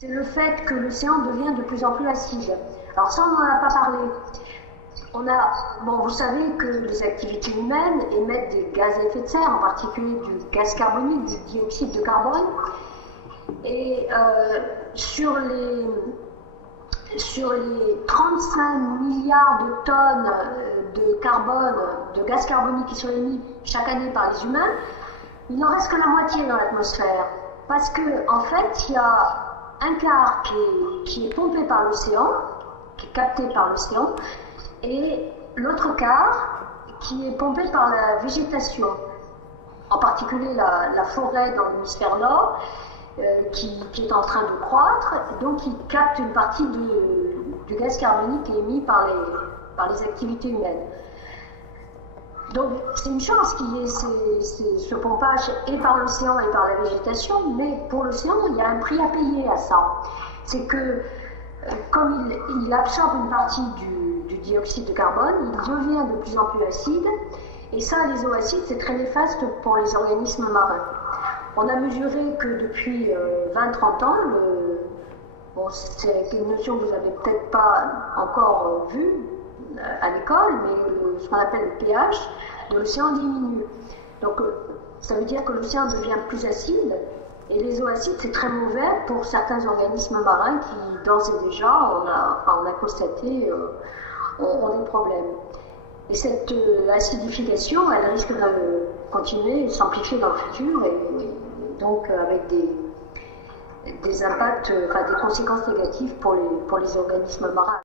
C'est le fait que l'océan devient de plus en plus acide. Alors ça, on n'en a pas parlé. Vous savez que les activités humaines émettent des gaz à effet de serre, en particulier du gaz carbonique, du dioxyde de carbone. Et sur les 35 milliards de tonnes de carbone, de gaz carbonique qui sont émis chaque année par les humains, il n'en reste que la moitié dans l'atmosphère. Parce qu'en fait, il y a un quart qui est pompé par l'océan, qui est capté par l'océan, et l'autre quart qui est pompé par la végétation, en particulier la forêt dans l'hémisphère nord, qui est en train de croître, donc qui capte une partie du gaz carbonique émis par les activités humaines. Donc c'est une chance qu'il y ait ce pompage et par l'océan et par la végétation, mais pour l'océan, il y a un prix à payer à ça. C'est que comme il absorbe une partie du dioxyde de carbone, il devient de plus en plus acide, et ça, les eaux acides, c'est très néfaste pour les organismes marins. On a mesuré que depuis 20-30 ans, c'est une notion que vous n'avez peut-être pas encore vue à l'école, mais ce qu'on appelle le pH de l'océan diminue. Donc ça veut dire que l'océan devient plus acide, et les eaux acides, c'est très mauvais pour certains organismes marins qui, d'ores et déjà, on a constaté, ont des problèmes. Et cette acidification, elle risque de continuer et s'amplifier dans le futur, et donc avec des impacts, des conséquences négatives pour les organismes marins.